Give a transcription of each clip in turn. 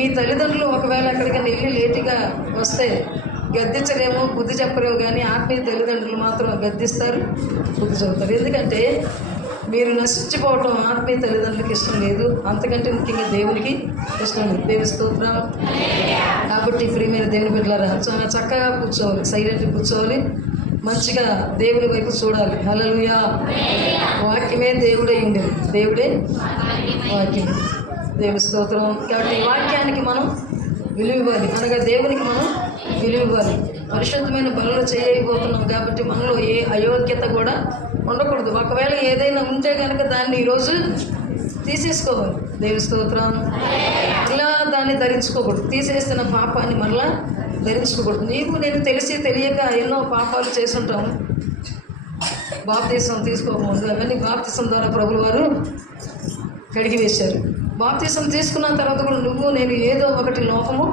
మీ తల్లిదండ్రులు ఒకవేళ ఎక్కడికైనా వెళ్ళి లేటుగా వస్తే గద్దించలేము, బుద్ధి చెప్పలేము, కానీ ఆత్మీయ తల్లిదండ్రులు మాత్రం గద్దిస్తారు, బుద్ధి చెబుతారు. ఎందుకంటే మీరు నశించిపోవటం ఆత్మీయ తల్లిదండ్రులకి ఇష్టం లేదు, అంతకంటే ముఖ్యంగా దేవునికి ఇష్టం లేదు. దేవుని స్తోత్రం. కాబట్టి ప్రియమైన దేవుని బిడ్డలారా, చాలా చక్కగా కూర్చోవాలి, సైలెంట్గా కూర్చోవాలి, మంచిగా దేవుని వైపు చూడాలి. హల్లెలూయా. వాక్యమే దేవుడే ఉండేది, దేవుడే వాక్యం. దేవుని స్తోత్రం. కాబట్టి ఈ వాక్యానికి మనం విలువ ఇవ్వాలి, అనగా దేవునికి మనం విలువ ఇవ్వాలి. పరిశుద్ధమైన బలులు చేయబోతున్నాం కాబట్టి మనలో ఏ అయోగ్యత కూడా ఉండకూడదు. ఒకవేళ ఏదైనా ఉంటే కనుక దాన్ని ఈరోజు తీసేసుకోవాలి. దేవుని స్తోత్రం. మళ్ళా దాన్ని ధరించుకోకూడదు, తీసేసిన పాపాన్ని మళ్ళా ధరించుకోకూడదు. నీకు నేను తెలిసి తెలియక ఎన్నో పాపాలు చేసుంటాము. బాప్తీసం తీసుకోకముందు అవన్నీ బాప్తీసం ద్వారా ప్రభువు వారు కడిగి వేశారు. బాప్తీసం తీసుకున్న తర్వాత కూడా నువ్వు నేను ఏదో ఒకటి లోపము,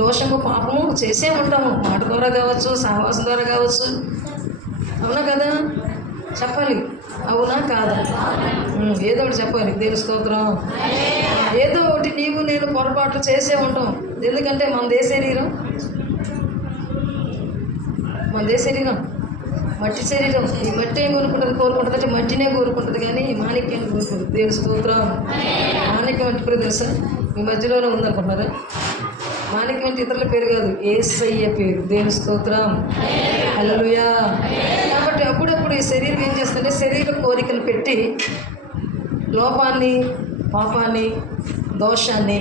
దోషము, పాపము చేసే ఉంటాము. మాట ద్వారా కావచ్చు, సహవాసం ద్వారా కావచ్చు. అవునా కదా? చెప్పాలి, అవునా కాదా? ఏదో ఒకటి చెప్పాలి. దేవుని స్తోత్రం. ఏదో ఒకటి నీవు నేను పొరపాట్లు చేసే ఉంటాం. ఎందుకంటే మనదే శరీరం, మట్టి శరీరం. ఈ మట్టి ఏం కోరుకుంటుంది అంటే మట్టినే కోరుకుంటుంది, కానీ మాణిక్యాన్ని కోరుకుంటుంది. దేవుని స్తోత్రం. మాణిక్యం అంటే పేరు తెలుసా? మీ మధ్యలోనే ఉందనుకుంటున్నారా? మాణిక్యం అంటే ఇతరుల పేరు కాదు, యేసయ్య పేరు. దేవుని స్తోత్రం. హల్లెలూయా. కాబట్టి అప్పుడప్పుడు ఈ శరీరం ఏం చేస్తుందంటే శరీర కోరికలు పెట్టి లోపాన్ని, పాపాన్ని, దోషాన్ని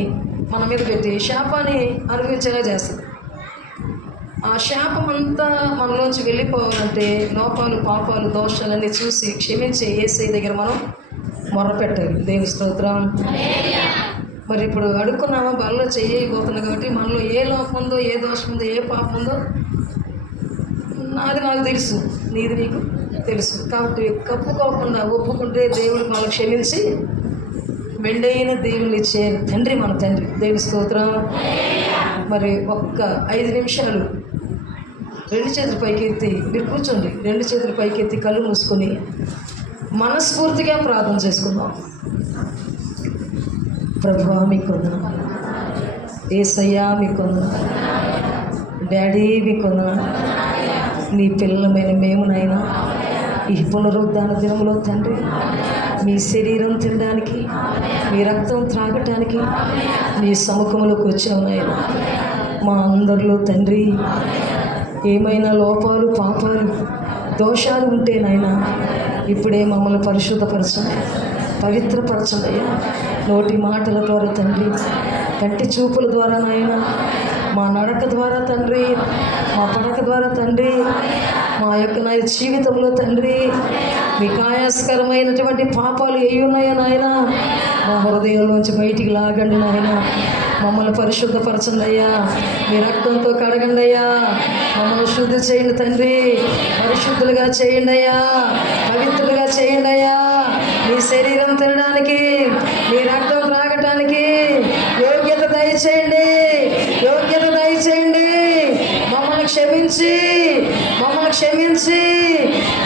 మన మీద పెట్టి శాపాన్ని అనుభవించేలా చేస్తుంది. ఆ శాపం అంతా మనలోంచి వెళ్ళిపోవాలంటే లోపాలు, పాపాలు, దోషాలన్నీ చూసి క్షమించే యేసయ్య దగ్గర మనం మొర్రపెట్టాలి. దేవుని స్తోత్రం. మరి ఇప్పుడు అడుక్కున్నామా, బలలో చేయబోతున్నాం కాబట్టి మనలో ఏ లోపం ఉందో, ఏ దోషం ఉందో, ఏ పాపం ఉందో నాది నాకు తెలుసు, నీది నీకు తెలుసు. కాబట్టి కప్పుకోకుండా ఒప్పుకుంటే దేవుడు మనకు క్షమించి మెండైన దేవుని ఇచ్చే తండ్రి మన తండ్రి. దేవుని స్తోత్రం. మరి ఒక్క 5 నిమిషాలు 2 చేతులు పైకెత్తి మీరు కూర్చోండి. 2 చేతులు పైకెత్తి కళ్ళు మూసుకొని మనస్ఫూర్తిగా ప్రార్థన చేసుకుందాం. ప్రభువా మీకు వందనాలు, యేసయ్యా మీకు వందనాలు, డాడీ మీకు వందనాలు. నీ పిల్లలమైన మేమునైనా ఈ పునరుద్ధాన దినంలో తండ్రి మీ శరీరం తినడానికి, మీ రక్తం త్రాగటానికి నీ సముఖంలోకి వచ్చావునాయన. మా అందరిలో తండ్రి ఏమైనా లోపాలు, పాపాలు, దోషాలు ఉంటే నాయనా ఇప్పుడే మమ్మల్ని పరిశుద్ధపరచండి, పవిత్రపరచండి. నోటి మాటల ద్వారా తండ్రి, కంటి చూపుల ద్వారా నాయన, మా నడక ద్వారా తండ్రి, మా పడక ద్వారా తండ్రి, మా యొక్క నా జీవితంలో తండ్రి మీకు ఆయాస్కరమైనటువంటి పాపాలు ఏ ఉన్నాయో నాయన మా హృదయంలోంచి బయటికి లాగండి నాయన. మమ్మల్ని పరిశుద్ధపరచండి అయ్యా, మీ రక్తంతో కడగండి అయ్యా. మమ్మల్ని శుద్ధి చేయండి తండ్రి, పరిశుద్ధులుగా చేయండి అయ్యా, పవిత్రులుగా చేయండి అయ్యా. మీ శరీరం తినడానికి, మీ రక్తం త్రాగటానికి యోగ్యత దయచేయండి, యోగ్యత దయచేయండి. మమ్మల్ని క్షమించి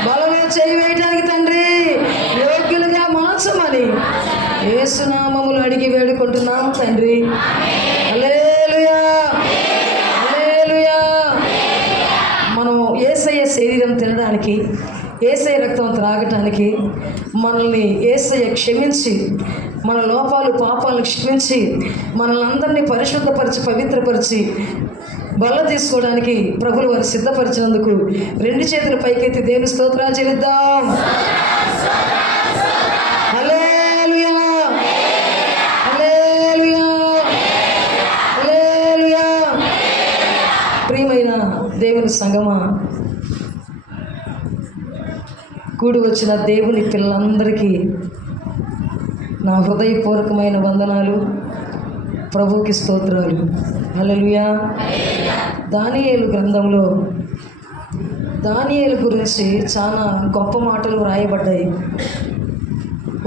బలలో చేయి వేయడానికి తండ్రి యోగ్యులుగా మార్చమని యేసునామములో అడిగి వేడుకుంటున్నాం తండ్రి. హల్లెలూయా, హల్లెలూయా. మనం యేసయ్య శరీరం తినడానికి, యేసయ్య రక్తం త్రాగటానికి మనల్ని యేసయ్య క్షమించి, మన లోపాలు, పాపాలను క్షమించి మనల్ని అందరినీ పరిశుద్ధపరిచి, పవిత్రపరిచి బల్ల తీసుకోవడానికి ప్రభువు వారు సిద్ధపరిచినందుకు 2 చేతులు పైకెత్తి దేవుని స్తోత్రాలు చెల్లిద్దాం. హల్లెలూయా, హల్లెలూయా, హల్లెలూయా. ప్రియమైన దేవుని సంగమా, కూడి వచ్చిన దేవుని పిల్లలందరికీ నా హృదయపూర్వకమైన వందనాలు, ప్రభువుకి స్తోత్రాలు. హల్లెలూయా. దానియేలు గ్రంథంలో దానియేలు గురించి చాలా గొప్ప మాటలు రాయబడ్డాయి.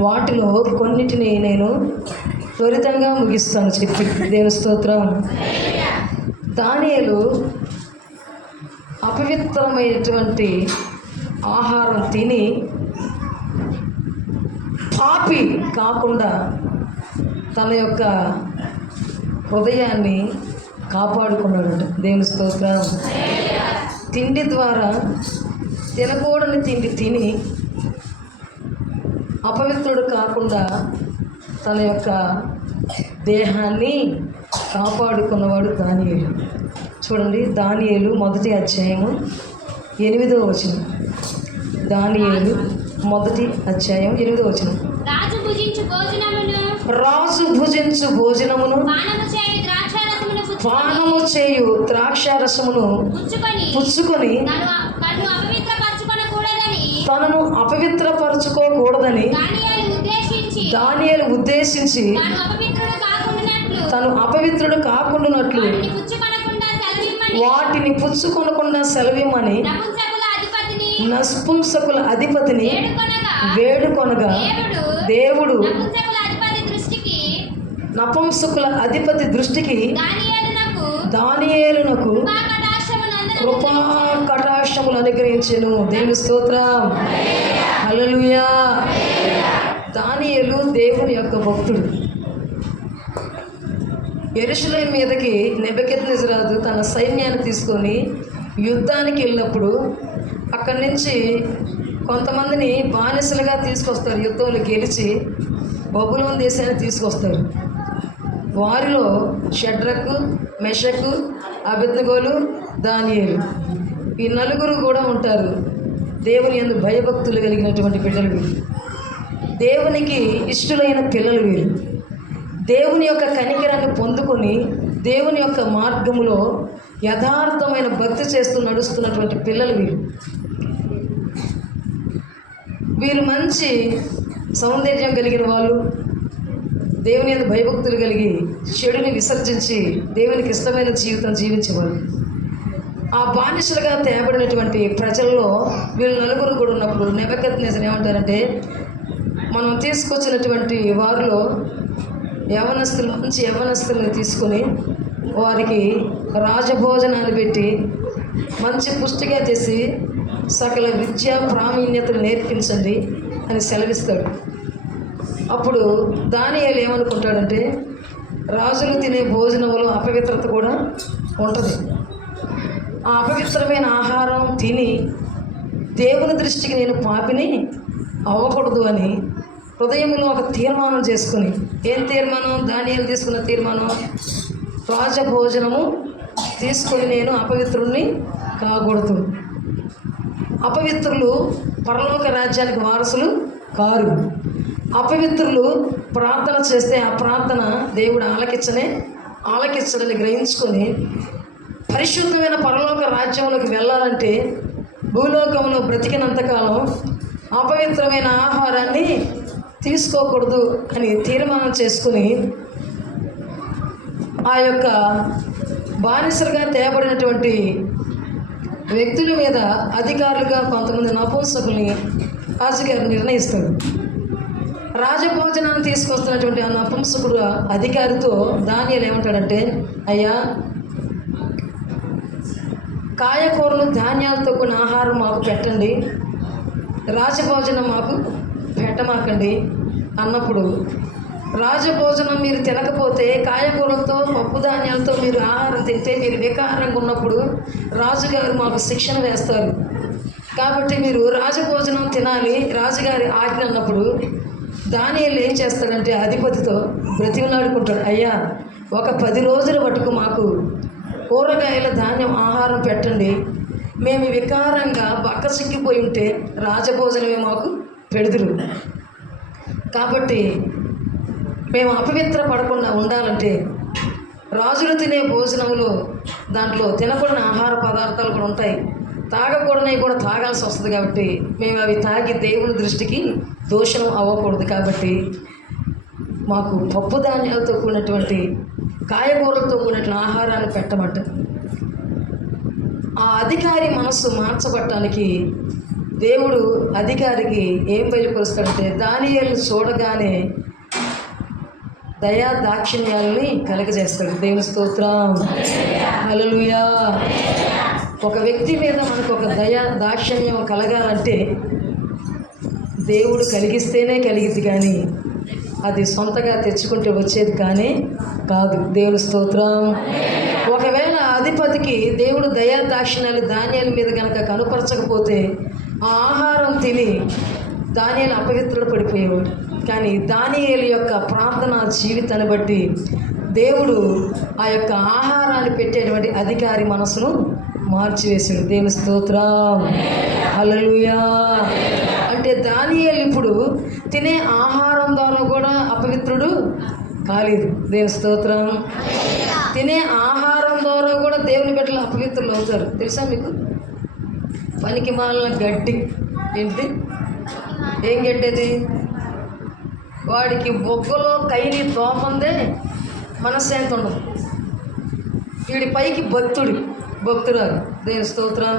వాటిలో కొన్నిటిని నేను త్వరితంగా ముగిస్తాను చెప్పి. దేవుని స్తోత్రం. దానియేలు అపవిత్రమైనటువంటి ఆహారం తిని పాపి కాకుండా తన యొక్క హృదయాన్ని కాపాడుకున్నాడు. దేవుని స్తోత్రం. తిండి ద్వారా తినకూడని తిండి తిని అపవిత్రుడు కాకుండా తన యొక్క దేహాన్ని కాపాడుకున్నవాడు దానియేలు. చూడండి, దానియేలు 1వ అధ్యాయము 8వ వచనం. దానియేలు 1వ అధ్యాయం 8వ వచనం. రాజు భుజించు భోజనమును పానము చేయు ద్రాక్షారసమును పుచ్చుకొని తనను అపవిత్రపరచుకోకూడదని దానియేలు ఉద్దేశించి తను అపవిత్రుడు కాకుండానట్లు వాటిని పుచ్చుకొనకుండా సెలవిమ్మని నపుంసకుల అధిపతిని వేడుకొనగా దేవుడు నపుంసకుల అధిపతి దృష్టికి దానియేలునకు కృపా కటాక్షములు అనుగ్రహించెను. దేవుని స్తోత్రం. హల్లెలూయా. దానియేలు దేవుని యొక్క భక్తుడు. యెరూషలేము మీదకి నెబుకద్నెజరు తన సైన్యాన్ని తీసుకొని యుద్ధానికి వెళ్ళినప్పుడు అక్కడి నుంచి కొంతమందిని బానిసలుగా తీసుకొస్తారు. యుద్ధంలో గెలిచి బబులోను దేశాన్ని తీసుకొస్తారు. వారిలో షడ్రకు, మెషకు, అబేద్నెగోలు, దానియేలు ఈ నలుగురు కూడా ఉంటారు. దేవుని యందు భయభక్తులు కలిగినటువంటి బిడ్డలు వీరు. దేవునికి ఇష్టలైన పిల్లలు వీరు. దేవుని యొక్క కనికరాన్ని పొందుకొని దేవుని యొక్క మార్గములో యథార్థమైన భక్తి చేస్తూ నడుస్తున్నటువంటి పిల్లలు వీరు. వీరు మంచి సౌందర్యం కలిగిన వాళ్ళు, దేవుని యందు భయభక్తులు కలిగి చెడుని విసర్జించి దేవునికి ఇష్టమైన జీవితం జీవించేవాళ్ళు. ఆ బానిసలుగా తేబడినటువంటి ప్రజల్లో వీళ్ళు నలుగురు కూడా ఉన్నప్పుడు నెబుకద్నెజరు ఏమంటారంటే, మనం తీసుకొచ్చినటువంటి వారిలో యవనస్తులు, మంచి యవనస్తులను తీసుకొని వారికి రాజభోజనాలు పెట్టి మంచి పుష్టిగా చేసి సకల విద్యా ప్రావీణ్యతలు నేర్పించండి అని సెలవిస్తాడు. అప్పుడు దానియేలు ఏమనుకుంటాడంటే, రాజులు తినే భోజనంలో అపవిత్రత కూడా ఉంటుంది. ఆ అపవిత్రమైన ఆహారం తిని దేవుని దృష్టికి నేను పాపిని అవ్వకూడదు అని హృదయంలో ఒక తీర్మానం చేసుకుని, ఏం తీర్మానం? దానియేలు తీసుకున్న తీర్మానం, రాజభోజనము తీసుకొని నేను అపవిత్రుల్ని కాకూడదు. అపవిత్రులు పరలోక రాజ్యానికి వారసులు కారు. అపవిత్రులు ప్రార్థన చేస్తే ఆ ప్రార్థన దేవుడు ఆలకించడని గ్రహించుకొని పరిశుద్ధమైన పరలోక రాజ్యంలోకి వెళ్ళాలంటే భూలోకంలో బ్రతికినంతకాలం అపవిత్రమైన ఆహారాన్ని తీసుకోకూడదు అని తీర్మానం చేసుకుని ఆ యొక్క బానిసలుగా తేబడినటువంటి వ్యక్తుల మీద అధికారులుగా కొంతమంది నపుంసకుల్ని రాజుగారు నిర్ణయిస్తాడు. రాజభోజనాన్ని తీసుకొస్తున్నటువంటి ఆ నపుంసకుడు అధికారితో దానియేలు ఏమంటాడంటే, అయ్యా, కాయకూరలు ధాన్యాలతో కూడిన ఆహారం మాకు పెట్టండి, రాజభోజనం మాకు పెట్టమాకండి అన్నప్పుడు, రాజభోజనం మీరు తినకపోతే కాయకూరలతో పప్పు ధాన్యాలతో మీరు ఆహారం తింటే మీరు వికారంగా ఉన్నప్పుడు రాజుగారు మాకు శిక్షణ వేస్తారు. కాబట్టి మీరు రాజభోజనం తినాలి, రాజుగారి ఆజ్ఞ అన్నప్పుడు దానియేలు ఏం చేస్తాడంటే అధిపతితో బ్రతిమలాడుకుంటాడు, అయ్యా, ఒక 10 రోజుల మటుకు మాకు కూరగాయల ధాన్యం ఆహారం పెట్టండి, మేము వికారంగా బక్కసిక్కిపోయి ఉంటే రాజభోజనమే మాకు పెడుదురు. కాబట్టి మేము అపవిత్ర పడకుండా ఉండాలంటే రాజులు తినే భోజనంలో దాంట్లో తినకూడని ఆహార పదార్థాలు కూడా ఉంటాయి, తాగకూడనివి కూడా తాగాల్సి వస్తుంది. కాబట్టి మేము అవి తాగి దేవుని దృష్టికి దోషం అవ్వకూడదు. కాబట్టి మాకు పప్పు ధాన్యాలతో కూడినటువంటి కాయగూరలతో కూడినటువంటి ఆహారాన్ని పెట్టమంట. ఆ అధికారి మనస్సు మార్చబట్టడానికి దేవుడు అధికారికి ఏం బయలుపరుస్తాడంటే, దానియేలు చూడగానే దయా దాక్షిణ్యాలని కలగజేస్తాడు. దేవుని స్తోత్రం. హల్లెలూయా. ఒక వ్యక్తి మీద మనకు ఒక దయా దాక్షిణ్యం కలగాలంటే దేవుడు కలిగిస్తేనే కలిగిద్ది, కానీ అది సొంతగా తెచ్చుకుంటే వచ్చేది కానీ కాదు. దేవుని స్తోత్రం. ఒకవేళ అధిపతికి దేవుడు దయా దాక్షిణ్యాలు దానియేలు మీద కనుక కనుపరచకపోతే ఆ ఆహారం తిని దానియేలు అపవిత్రుడు పడిపోయేవాడు. కానీ దానియేలు యొక్క ప్రార్థనా జీవితాన్ని బట్టి దేవుడు ఆ యొక్క ఆహారాన్ని పెట్టేటువంటి అధికారి మనసును మార్చివేశాడు. దేవుని స్తోత్రం. హల్లెలూయా. అంటే దానియేలు ఇప్పుడు తినే ఆహారం ద్వారా కూడా అపవిత్రుడు కాలేదు. దేవుని స్తోత్రం. తినే ఆహారం ద్వారా కూడా దేవుని బిడ్డలు అపవిత్రులు అవుతారు. తెలుసా మీకు? పనికి మాలిన గడ్డి. ఏంటిది? ఏం గడ్డి అది? వాడికి బొగ్గలో కైని తోపందే మనశ్శాంతి ఉండదు. వీడి పైకి భక్తురాలు. దేవుని స్తోత్రం.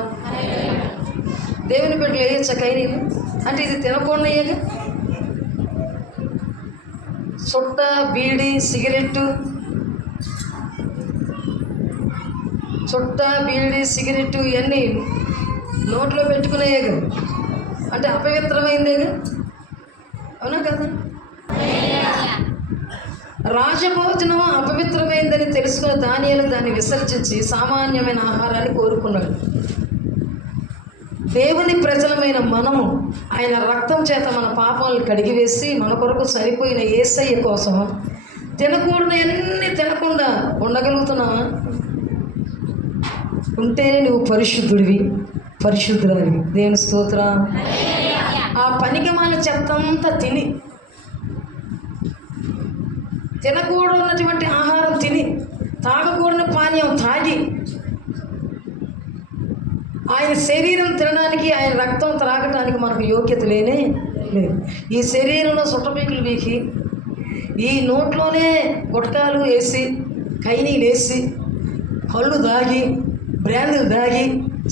దేవుని బిడ్డలు వేయచ్చా కైనీలు? అంటే ఇది తినకుండాయేగా. చుట్ట, బీడి, సిగరెట్టు, ఇవన్నీ నోట్లో పెట్టుకునేయేగా. అంటే అపవిత్రమైందేగా. అవునా కదా? రాజభోజనం అపవిత్రమైందని తెలుసుకున్న దానియేలు దాన్ని విసర్జించి సామాన్యమైన ఆహారాన్ని కోరుకున్నాడు. దేవుని ప్రజలమైన మనము ఆయన రక్తం చేత మన పాపాలను కడిగివేసి మన కొరకు సరిపోయిన యేసయ్య కోసం తినకూడని తినకుండా ఉండగలుగుతున్నావా? ఉంటేనే నువ్వు పరిశుద్ధురాలివి. దేవుని స్తోత్రం. ఆ పనికిమాల చెత్తంతా తినకూడనటువంటి ఆహారం తిని, తాగకూడని పానీయం తాగి, ఆయన శరీరం తినడానికి, ఆయన రక్తం త్రాగటానికి మనకు యోగ్యత లేదు. ఈ శరీరంలో సుట్టపీకులు వీకి, ఈ నోట్లోనే గుట్కాలు వేసి, కైనీలు వేసి, కళ్ళు దాగి, బ్రాండ్లు దాగి,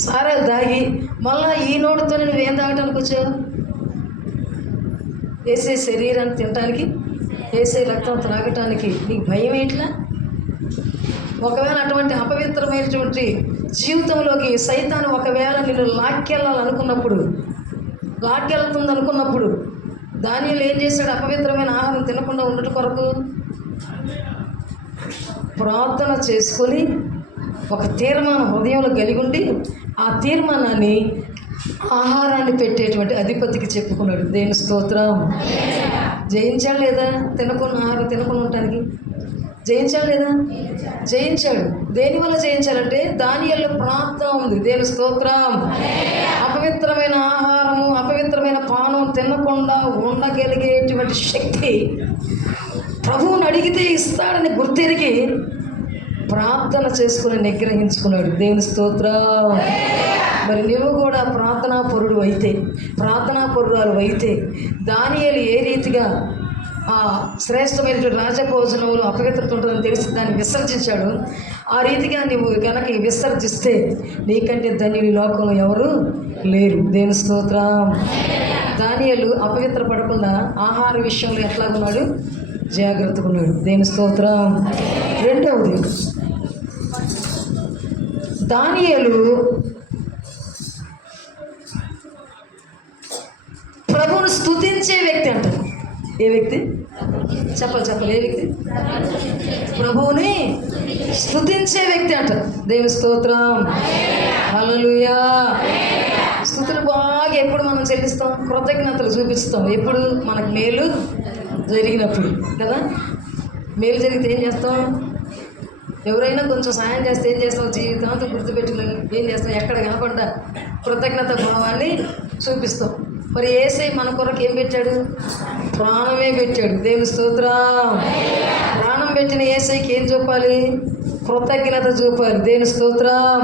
సారాలు దాగి, మళ్ళా ఈ నోటుతో నువ్వేం తాగటానికి వచ్చావు? వేసే శరీరాన్ని తినటానికి, వేసే రక్తం త్రాగటానికి నీకు భయం ఏంట్లా? ఒకవేళ అటువంటి అపవిత్రమైనటువంటి జీవితంలోకి సైతాను ఒకవేళ నిన్ను లాక్కెళ్తుందనుకున్నప్పుడు దానియేలు ఏం చేశాడు? అపవిత్రమైన ఆహారం తినకుండా ఉండటం కొరకు ప్రార్థన చేసుకొని ఒక తీర్మానం హృదయంలో కలిగి ఉండి ఆ తీర్మానాన్ని ఆహారాన్ని పెట్టేటువంటి అధిపతికి చెప్పుకున్నాడు. దేవుని స్తోత్రం. జయించాడు లేదా? ఆహారం తినకుండా ఉండటానికి జయించాడు లేదా? జయించాడు. దేనివల్ల జయించాలంటే దానియేలు ప్రార్థన ఉంది. దేవుని స్తోత్రం. అపవిత్రమైన ఆహారము, అపవిత్రమైన పానం తినకుండా ఉండగలిగేటువంటి శక్తి ప్రభువుని అడిగితే ఇస్తాడని గుర్తెరిగి ప్రార్థన చేసుకుని నిగ్రహించుకున్నాడు. దేవుని స్తోత్రం. మరి నువ్వు కూడా ప్రార్థనా పరురాలు అయితే దానియేలు ఏ రీతిగా ఆ శ్రేష్టమైనటువంటి రాజభోజనములు అపవిత్రత ఉంటుందని తెలిసి దాన్ని విసర్జించాడు, ఆ రీతిగా నువ్వు కనుక విసర్జిస్తే నీకంటే ధన్యులు లోకంలో ఎవరు లేరు. దేవుని స్తోత్రం. దానియేలు అపవిత్ర పడకుండా ఆహార విషయంలో ఎట్లాగున్నాడు? జాగ్రత్తగా ఉన్నాడు. దేవుని స్తోత్రం. రెండవది, దానియేలు ప్రభువును స్తుతించే వ్యక్తి అంటారు. ఏ వ్యక్తి? చెప్పాలి. ఏ వ్యక్తి? ప్రభువుని స్తుతించే వ్యక్తి అంటారు. దేవుని స్తోత్రం. హల్లెలూయా. స్తుతులు బాగా ఎప్పుడు మనం చెల్లిస్తాం? కృతజ్ఞతలు చూపిస్తాం. ఎప్పుడు? మనకు మేలు జరిగినప్పుడు కదా. మేలు జరిగితే ఏం చేస్తాం? ఎవరైనా కొంచెం సాయం చేస్తే ఏం చేస్తాం? జీవితాంతం గుర్తుపెట్టుకుని ఏం చేస్తాం? ఎక్కడ కనపడ్డా కృతజ్ఞత భావాన్ని చూపిస్తాం. మరి యేసయ్య మన కొరకు ఏం పెట్టాడు? ప్రాణమే పెట్టాడు. దేవుని స్తోత్రం. ప్రాణం పెట్టిన యేసయ్యకి ఏం చూపాలి? కృతజ్ఞత చూపాలి. దేవుని స్తోత్రం.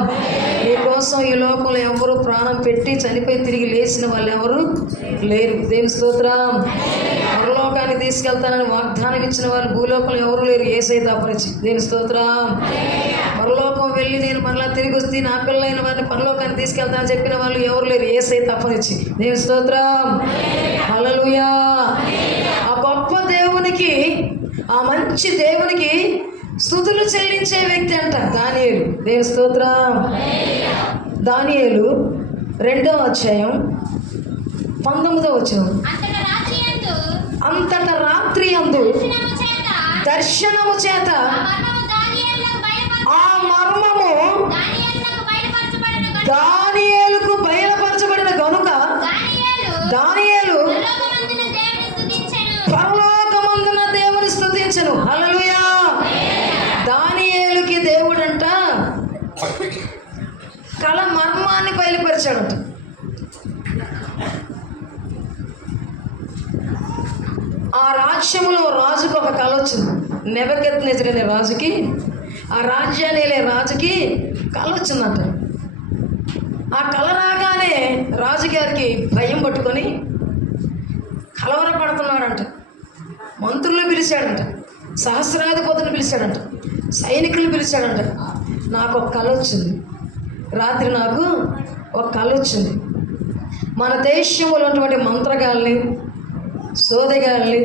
నీకోసం ఈ లోకంలో ఎవరు ప్రాణం పెట్టి చనిపోయి తిరిగి లేచిన వాళ్ళు ఎవరు లేరు. దేవుని స్తోత్రం. పరలోకాన్ని తీసుకెళ్తానని వాగ్దానం ఇచ్చిన వాళ్ళు భూలోకంలో ఎవరు లేరు యేసయ్య తప్పనిచ్చి. దేవుని స్తోత్రం. పరలోకం వెళ్ళి నేను మరలా తిరిగి వస్తే నా పిల్లలైన వారిని పరలోకాన్ని తీసుకెళ్తానని చెప్పిన వాళ్ళు ఎవరు లేరు యేసయ్య తప్పనిచ్చి. దేవుని స్తోత్రం. హల్లెలూయా. ఆ గొప్ప దేవునికి, ఆ మంచి దేవునికి స్తుతులు చెల్లించే వ్యక్తి అంట దానియేలు. దేవుని స్తోత్రం. దానియేలు 2వ అధ్యాయం 19వ వచనం. అంతటా రాత్రి అందు దర్శనము చేత ఆ మర్మము దానియేలుకు బయలుపరచబడిన గనుక దానియేలు పరలోకమందున దేవుని స్తుతించెను. హల్లెలూయా. దానియేలుకి దేవుడంట కల మర్మాన్ని బయలుపరిచాడంట. ఆ రాజ్యములో రాజుకు ఒక కళ వచ్చింది. నెబుకద్నెజరు అనే రాజుకి, ఆ రాజ్యాన్ని వెళ్ళే రాజుకి కళ వచ్చిందంట. ఆ కళ రాగానే రాజుగారికి భయం పట్టుకొని కలవరపడుతున్నాడంట. మంత్రులను పిలిచాడంట, సహస్రాధిపతులను పిలిచాడంట, సైనికులను పిలిచాడంట. నాకు ఒక కళ వచ్చింది, రాత్రి నాకు ఒక కళ వచ్చింది. మన దేశంలో ఉన్నటువంటి మంత్రగాల్ని, సోదగాల్ని,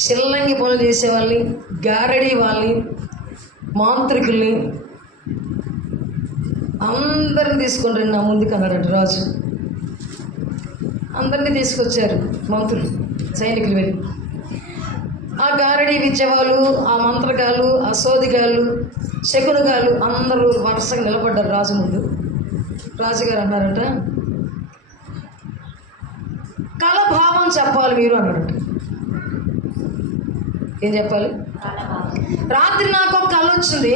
చిల్లంగి పనులు చేసేవాళ్ళని, గారడీ వాళ్ళని, మాంత్రికుల్ని అందరిని తీసుకొని రండి నా ముందుకు అన్నాడంట రాజు. అందరినీ తీసుకొచ్చారు మంత్రులు, సైనికులు వెళ్ళి. ఆ గారడీ విద్యవాళ్ళు, ఆ మంత్రగాళ్ళు, ఆ సోదిగాళ్ళు, శకునగాళ్ళు అందరూ వరుసగా నిలబడ్డారు రాజు ముందు. రాజుగారు అన్నారంట, కళ భావం చెప్పాలి మీరు అన్నాడంట. ఏం చెప్పాలి? రాత్రి నాకు ఒక కళ వచ్చింది,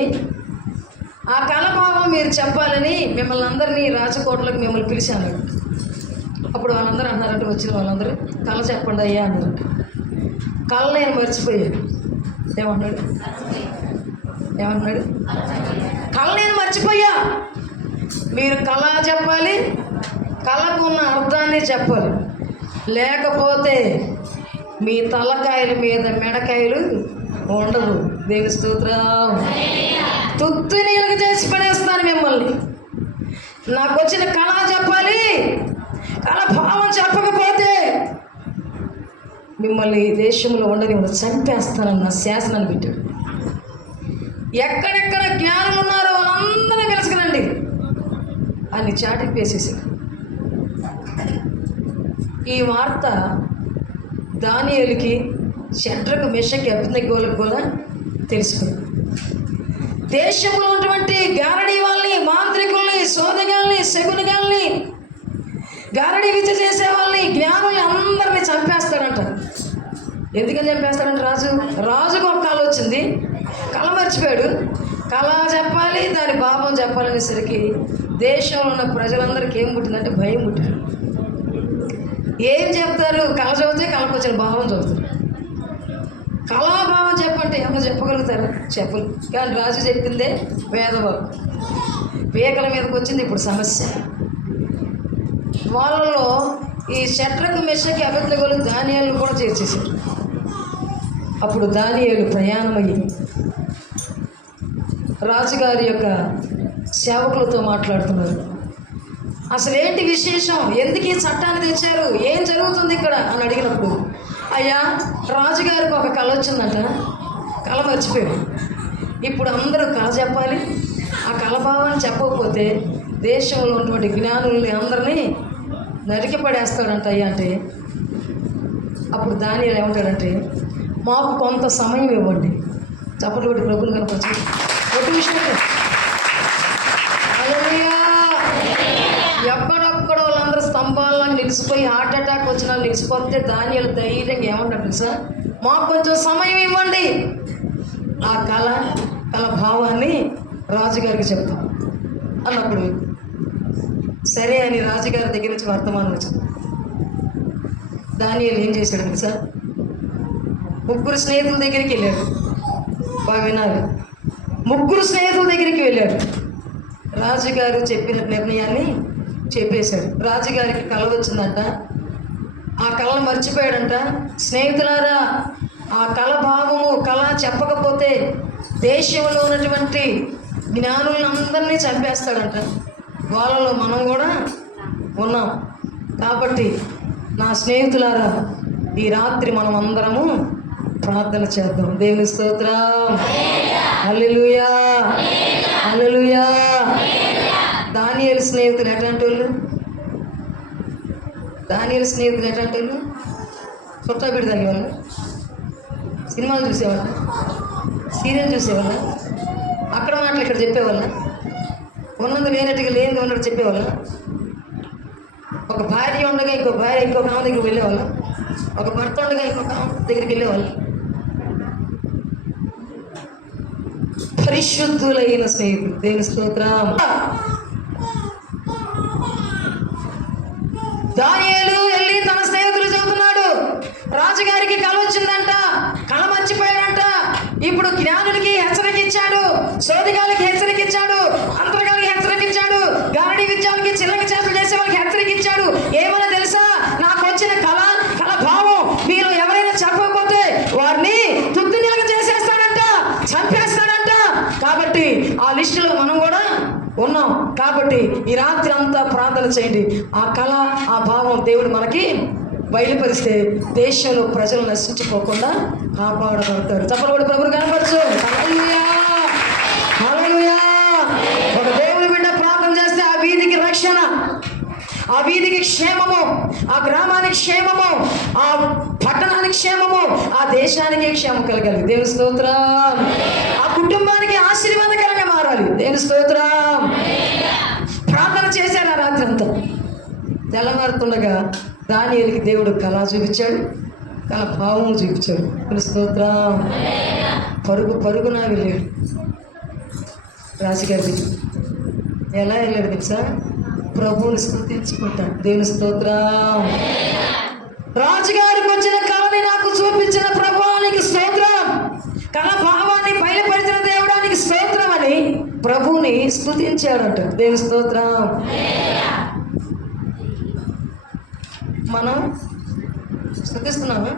ఆ కళ భావం మీరు చెప్పాలని మిమ్మల్ని అందరినీ రాజకోటలకు మిమ్మల్ని పిలిచాను. అప్పుడు వాళ్ళందరూ అన్నారంటే, వచ్చిన వాళ్ళందరూ కళ చెప్పండి అయ్యా అన్నారంట. కళ నేను మర్చిపోయాను. ఏమన్నాడు? కళ నేను మర్చిపోయా. మీరు కళ చెప్పాలి, కళకు ఉన్న అర్థాన్ని చెప్పాలి, లేకపోతే మీ తలకాయల మీద మెడకాయలు ఉండవు. దేవుని స్తోత్రం. తుత్తు నీళ్ళకి చేసి పడేస్తాను మిమ్మల్ని. నాకు వచ్చిన కళ చెప్పాలి, కళ భావం చెప్పకపోతే మిమ్మల్ని దేశంలో ఉండని చంపేస్తానన్న శాసనాన్ని పెట్టాడు. ఎక్కడెక్కడ జ్ఞానులు ఉన్నారో వాళ్ళందరూ పిలుచుకురండి అని చాటికి వేసేసాడు. ఈ వార్త దానియేలుకి, షడ్రకు, మెషకి, అబేద్నెగోలకు కూడా తెలిసిపోయింది. దేశంలో ఉన్నటువంటి గారడీ వాళ్ళని, మాంత్రికుల్ని, సోదగాల్ని, శకునగాల్ని, గారడీ విద్య చేసే వాళ్ళని, జ్ఞానుల్ని అందరినీ చంపేస్తాడంట. ఎందుకని చంపేస్తాడంట? రాజుకు ఒక కళ వచ్చింది, కళ మర్చిపోయాడు. కళ చెప్పాలి, దాని భావం చెప్పాలనేసరికి దేశంలో ఉన్న ప్రజలందరికీ ఏం పుట్టిందంటే భయం పుట్టింది. ఏం చెప్తారు? కళ చదివితే కళకు వచ్చిన భావం చదువుతారు. కళాభావం చెప్పంటే ఏమన్నా చెప్పగలుగుతారు? చెప్పరు. కానీ రాజు చెప్పిందే వేదభావం. పీకల మీదకి వచ్చింది ఇప్పుడు సమస్య. వాళ్ళలో ఈ షడ్రకు, మెషకి, అబేద్నెగోలు, దానియేలు కూడా చేర్చేశారు. అప్పుడు దానియేలు ప్రయాణమయ్యి రాజుగారి యొక్క సేవకులతో మాట్లాడుతున్నారు. అసలు ఏంటి విశేషం, ఎందుకు ఈ చట్టాన్ని తెచ్చారు, ఏం జరుగుతుంది ఇక్కడ అని అడిగినప్పుడు, అయ్యా రాజుగారికి ఒక కళ వచ్చిందంట, కళ మర్చిపోయాడు. ఇప్పుడు అందరూ కళ చెప్పాలి, ఆ కళ భావాన్ని చెప్పకపోతే దేశంలో ఉన్నటువంటి జ్ఞానుల్ని అందరినీ నరికి పడేస్తాడంట అయ్యా అంటే. అప్పుడు దానియేలు ఏమంటాడంటే, మాకు కొంత సమయం ఇవ్వండి. చప్పట్లు కొట్టి ప్రభుని కనపచ్చు. ఒక విషయం, ఎక్కడొక్కడ వాళ్ళందరూ స్తంభాల్లో నిలిచిపోయి హార్ట్ అటాక్ వచ్చిన వాళ్ళు నిలిచిపోతే దానియేలు ధైర్యంగా ఏమంటాడు తెలుసా? మాకు కొంచెం సమయం ఇవ్వండి, ఆ కళ భావాన్ని రాజుగారికి చెప్తాం అన్నప్పుడు సరే అని రాజుగారి దగ్గర నుంచి వర్తమానం వచ్చింది. దానియేలు ఏం చేశాడు తెలుసా? 3 స్నేహితుల దగ్గరికి వెళ్ళాడు. బాగా వినాలి. 3 స్నేహితుల దగ్గరికి వెళ్ళాడు. రాజుగారు చెప్పిన నిర్ణయాన్ని చెప్పేశాడు. రాజుగారికి కళ వచ్చిందంట, ఆ కళను మర్చిపోయాడంట. స్నేహితులారా, ఆ కళ భావము, కళ చెప్పకపోతే దేశంలో ఉన్నటువంటి జ్ఞానులందరినీ చంపేస్తాడంట. వాళ్ళలో మనం కూడా ఉన్నాం. కాబట్టి నా స్నేహితులారా, ఈ రాత్రి మనం అందరము ప్రార్థన చేద్దాం. దేవుని స్తోత్రం. హల్లెలూయా, హల్లెలూయా. దానియేలు స్నేహితులు ఎట్లాంటి వాళ్ళు? చుట్టా పెడి తాగేవాళ్ళ, సినిమాలు చూసేవాళ్ళ, సీరియల్ చూసేవాళ్ళ, అక్కడ మాటలు ఇక్కడ చెప్పేవాళ్ళ, ఉన్నది లేనట్టుగా లేనిది ఉన్నట్టు చెప్పేవాళ్ళ, ఒక భార్య ఉండగా ఇంకో భార్య ఇంకొక ఆమె దగ్గరికి వెళ్ళేవాళ్ళ, ఒక భర్త ఉండగా ఇంకొక ఆమె దగ్గరికి వెళ్ళేవాళ్ళు. పరిశుద్ధులైన స్నేహితులు, దేవుని స్తోత్రం. దానియేలు వెళ్ళి తన స్నేహితులు చెబుతున్నాడు, రాజుగారికి కల వచ్చిందంట, కల మర్చిపోయాడంట. ఇప్పుడు జ్ఞానులకి హెచ్చరిక ఇచ్చాడు, శోధిగాలకి హెచ్చరిక ఇచ్చాడు, అంతరగాలకి హెచ్చరిక ఇచ్చాడు, గారడి విద్యాలకి చిల్లక చేతులు చేసే వాళ్ళకి హెచ్చరిక ఇచ్చాడు. ఏమన్నా తెలుసా, నాకు వచ్చిన కళ భావం మీరు ఎవరైనా చెప్పకపోతే వారిని తుత్తి నిలక చేసేస్తాడంట, చంపేస్తాడంట. కాబట్టి ఆ లిస్టులో మనం కూడా ఉన్నాం. కాబట్టి ఈ రాత్రి అంతా ప్రార్థన చేయండి. ఆ కళ, ఆ భావం దేవుడు మనకి బయలుపరిస్తే దేశంలో ప్రజలు నశించిపోకుండా కాపాడబడతారు. చెప్పలు ప్రభువు కనపరచు. హల్లెలూయా, హల్లెలూయా. ఒక దేవుని బిడ్డ ప్రార్థన చేస్తే ఆ వీధికి రక్షణ, ఆ వీధికి క్షేమము, ఆ గ్రామానికి క్షేమము, ఆ పట్టణానికి క్షేమము, ఆ దేశానికి క్షేమం కలగాలి. దేవుని స్తోత్రం. ఆ కుటుంబానికి ఆశీర్వాదకరంగా మారాలి. దేవుని స్తోత్రం. ప్రార్థన చేశారు ఆ రాత్రి అంతా. తెల్లవారుతుండగా దానియేలుకి దేవుడు కళ చూపించాడు, కళ భావము చూపించాడు. దేవుని స్తోత్రం. పరుగున వెళ్ళాడు రాజుగారి. ఎలా వెళ్ళాడు తెలుసా? ప్రభువుని స్తుతించుకుంటాడు. దేవుని స్తోత్రం. రాజుగారికి వచ్చిన కళని నాకు చూపించిన ప్రభువానికి స్తోత్రం, కళ భావాన్ని బయలుపరిచిన దేవుడానికి స్తోత్రం అని ప్రభువుని స్తుతించాడంట. దేవుని స్తోత్రం. మనం స్తుతిస్తున్నాము